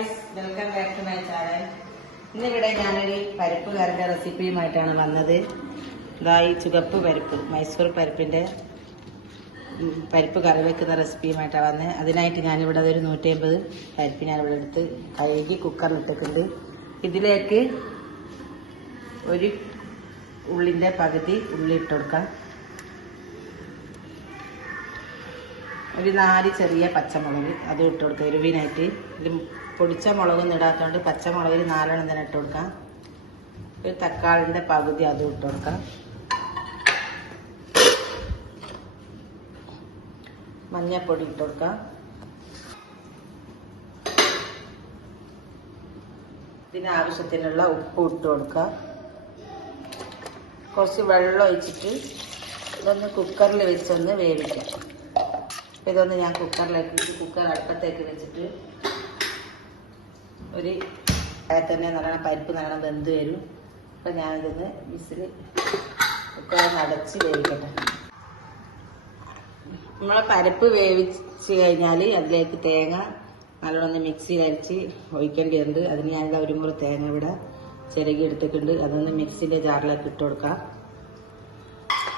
Guys welcome back to my channel ഇന്നിവിടെ ഞാനൊരു പരിപ്പ് കറിന്റെ റെസിപ്പിയുമായിട്ടാണ് വന്നത്. ഇതായി ചുവപ്പ് പരിപ്പ് മൈസൂർ പരിപ്പിന്റെ പരിപ്പ് കറി വെക്കുന്ന റെസിപ്പിയുമായിട്ടാണ് വന്നത് അതിനായിട്ട് ഞാനിവിടെ ഒരു നൂറ്റി അമ്പത് പരിപ്പ് ഞാനിവിടെ എടുത്ത് കഴുകി കുക്കറിലിട്ടിട്ടുണ്ട് ഇതിലേക്ക് ഒരു ഉള്ളിന്റെ പകുതി ഉള്ളി ഇട്ട് കൊടുക്കാം. ഒരു നാല് ചെറിയ പച്ചമുളക് അതും ഇട്ട് കൊടുക്കുക എരിവിനായിട്ട്. ഒരു പൊടിച്ച മുളകൊന്നും ഇടാത്തതുകൊണ്ട് പച്ചമുളകിൽ നാലെണ്ണം തന്നെ ഇട്ട് കൊടുക്കാം. ഒരു തക്കാളിന്റെ പകുതി അതും ഇട്ട് കൊടുക്കാം. മഞ്ഞപ്പൊടി ഇട്ട് കൊടുക്കാം. ഇതിന് ആവശ്യത്തിനുള്ള ഉപ്പ് ഇട്ട് കൊടുക്കുക കുറച്ച് വെള്ളം ഒഴിച്ചിട്ട് ഇതൊന്ന് കുക്കറിൽ വെച്ചൊന്ന് വേവിക്കാം. അപ്പോൾ ഇതൊന്ന് ഞാൻ കുക്കറിലേക്ക് വെച്ച് കുക്കർ അടുപ്പത്തേക്ക് വെച്ചിട്ട് ഒരു തന്നെ നല്ലോണം പരിപ്പ് നല്ലോണം വെന്ത് വരും. അപ്പം ഞാനിതൊന്ന് വിസിൽ കുക്കറൊന്ന് അടച്ച് വേവിക്കട്ടെ. നമ്മളെ പരിപ്പ് വേവിച്ച് കഴിഞ്ഞാൽ അതിലേക്ക് തേങ്ങ നല്ലോണം മിക്സിയിൽ അരച്ച് ഒഴിക്കേണ്ടതുണ്ട് അതിന് ഞാനിത് ഒരു മുറി തേങ്ങ ഇവിടെ ചിരകി എടുത്തിട്ടുണ്ട്. അതൊന്ന് മിക്സിന്റെ ജാറിലേക്ക് ഇട്ട് കൊടുക്കാം.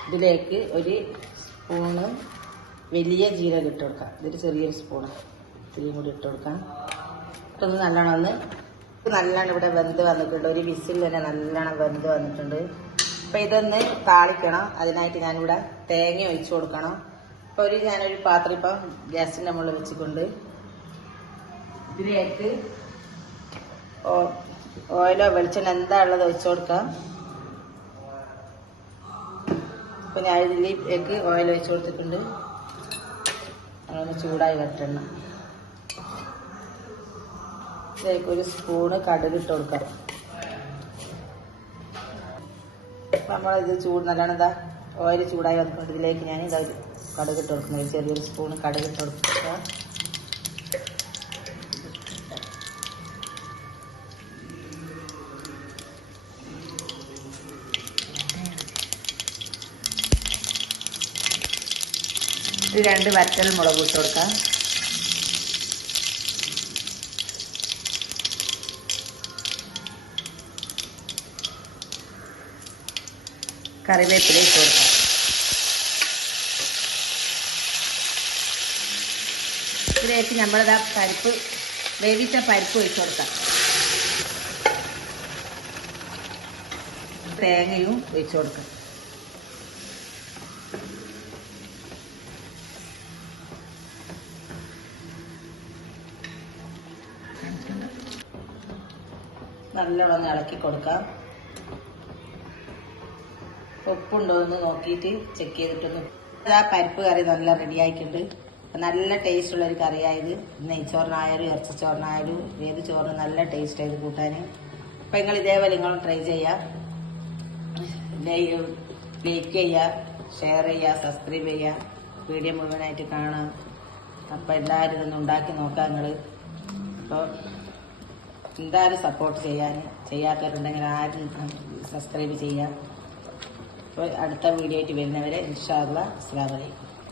ഇതിലേക്ക് ഒരു സ്പൂണ് വലിയ ജീരകം ഇട്ട് കൊടുക്കാം. ഇതൊരു ചെറിയൊരു സ്പൂണ് ഇത്രയും കൂടി ഇട്ട് കൊടുക്കാം. ഇട്ടൊന്ന് നല്ലോണം ഒന്ന് നല്ലോണം ഇവിടെ വെന്ത് വന്നിട്ടുണ്ട്. ഒരു വിസിൽ തന്നെ നല്ലോണം വെന്ത് വന്നിട്ടുണ്ട്. അപ്പം ഇതൊന്ന് താളിക്കണം. അതിനായിട്ട് ഞാനിവിടെ തേങ്ങ ഒഴിച്ചു കൊടുക്കണം. അപ്പോൾ ഒരു ഞാനൊരു പാത്രം ഇപ്പം ഗ്യാസിന്റെ മുകളിൽ വെച്ചിട്ടുണ്ട്. ഇതിലേക്ക് ഓയിലോ വെളിച്ചെണ്ണ എന്താ ഉള്ളത് ഒഴിച്ചു കൊടുക്കാം. അപ്പം ഞാൻ ഇതിലേക്ക് ഓയിൽ ഒഴിച്ചു കൊടുത്തിട്ടുണ്ട്. അതൊന്ന് ചൂടായി വറ്റണ്ട ഇതിലേക്ക് ഒരു സ്പൂണ് കടുക് ഇട്ട് കൊടുക്കാം. നമ്മളിത് ചൂട് നല്ലോണം എന്താ ഓയിൽ ചൂടായി വന്നിട്ടുണ്ട് ഇതിലേക്ക് ഞാൻ ഇതാ കടുക് ഇട്ട് കൊടുക്കുന്നത്. ചെറിയൊരു സ്പൂണ് കടുക് ഇട്ട് കൊടുക്കുക ഇത് രണ്ട് വറ്റൽ മുളക് ഇട്ട് കൊടുക്കാം. കറിവേപ്പില ഇട്ട് കൊടുക്കാം. ഇതിലേക്ക് നമ്മളിതാ പരിപ്പ് വേവിച്ച പരിപ്പ് ഒഴിച്ചു കൊടുക്കാം. തേങ്ങയും ഒഴിച്ചു കൊടുക്കാം. നല്ലോണം ഇളക്കി കൊടുക്കാം. ഉപ്പുണ്ടോ എന്ന് നോക്കിയിട്ട് ചെക്ക് ചെയ്തിട്ടൊന്ന് ആ പരിപ്പ് കറി നല്ല റെഡി ആയിട്ടുണ്ട്. നല്ല ടേസ്റ്റ് ഉള്ള ഒരു കറിയായത്. നെയ്ച്ചോറിനായാലും ഇറച്ചിച്ചോറിനായാലും ഏത് ചോറിനും നല്ല ടേസ്റ്റ് ആയത് കൂട്ടാൻ അപ്പം നിങ്ങൾ ഇതേപോലെ നിങ്ങളും ട്രൈ ചെയ്യുക ലൈക്ക് ചെയ്യുക ഷെയർ ചെയ്യുക സബ്സ്ക്രൈബ് ചെയ്യുക വീഡിയോ മുഴുവനായിട്ട് കാണാം. അപ്പം എല്ലാവരും ഇതൊന്ന് ഉണ്ടാക്കി നോക്കാം നിങ്ങൾ അപ്പോൾ എന്തായാലും സപ്പോർട്ട് ചെയ്യാൻ ചെയ്യാത്തവരുണ്ടെങ്കിൽ ആരും സബ്സ്ക്രൈബ് ചെയ്യാം. അപ്പോൾ അടുത്ത വീഡിയോ ആയിട്ട് വരുന്നവരെ ഇൻഷാ അല്ലാ അസ്സലാമു അലൈക്കും.